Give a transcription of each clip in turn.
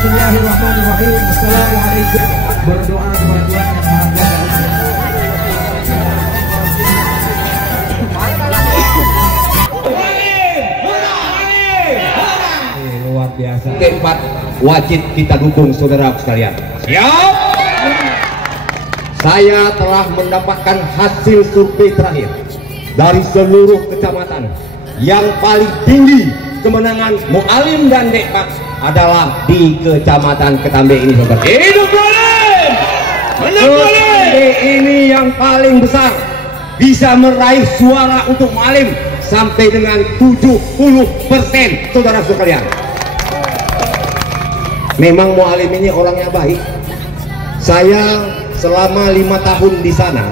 Bismillahirrahmanirrahim. Assalamualaikum. Berdoa kepada Tuhan yang Maha Kuasa. Luar biasa. Keempat, wajib kita dukung saudara sekalian. Siap. Saya telah mendapatkan hasil survei terakhir dari seluruh kecamatan. Yang paling tinggi kemenangan Mualim dan Dekpak adalah di Kecamatan Ketambe ini, saudara. Hidup Mualim! Ketambe ini yang paling besar, bisa meraih suara untuk Mualim sampai dengan 70%, saudara sekalian. Memang Mualim ini orangnya baik. Saya selama 5 tahun di sana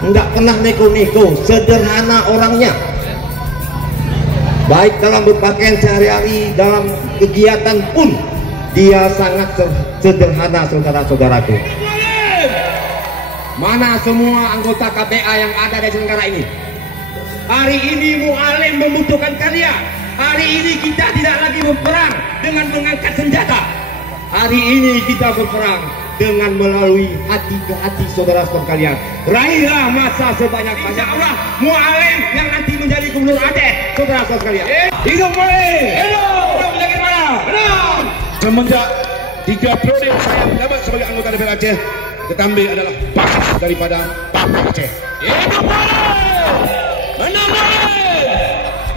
enggak pernah neko-neko, sederhana orangnya. Baik dalam berpakaian sehari-hari, dalam kegiatan pun dia sangat sederhana, saudara-saudaraku. Mana semua anggota KPA yang ada di negara ini? Hari ini Mualim membutuhkan kalian. Hari ini kita tidak lagi berperang dengan mengangkat senjata. Hari ini kita berperang dengan melalui hati ke hati, saudara sekalian. Raihlah masa sebanyak-banyak Allah Mualim yang nanti menjadi gubernur Aceh, saudara sekalian. Hidup Mualim! Hidup! Hidup mana? Hidup! Semenjak 3 periode saya menjabat sebagai anggota DPR Aceh, Ketambe adalah basis daripada Partai Aceh. Hidup Mualim! Menang Mualim!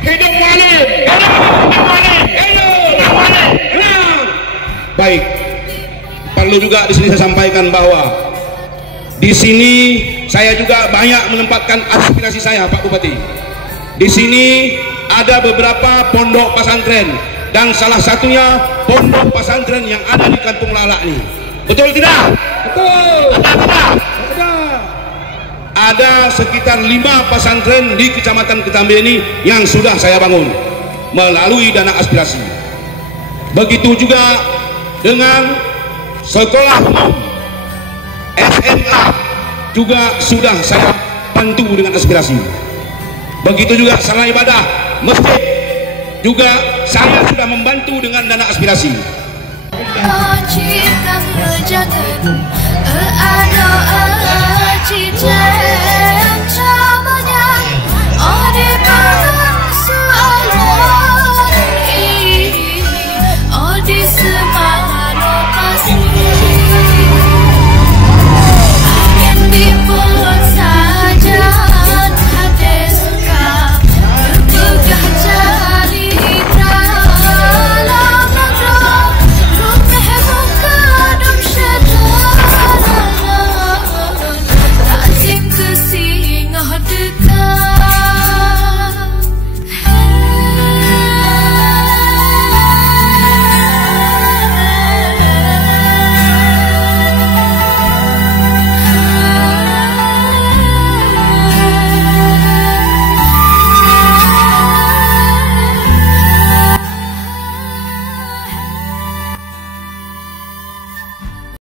Hidup Mualim! Hidup Mualim! Hidup Mualim! Menang! Baik, perlu juga di sini saya sampaikan bahwa di sini saya juga banyak menempatkan aspirasi saya, Pak Bupati. Di sini ada beberapa pondok pesantren dan salah satunya pondok pesantren yang ada di Kampung Lalak ini. Betul tidak? Betul! Ada sekitar 5 pesantren di Kecamatan Ketambe ini yang sudah saya bangun melalui dana aspirasi. Begitu juga dengan sekolah umum, SMA juga sudah saya bantu dengan aspirasi. Begitu juga sarana ibadah, masjid juga saya sudah membantu dengan dana aspirasi. Cipta menjaga, ada cipta.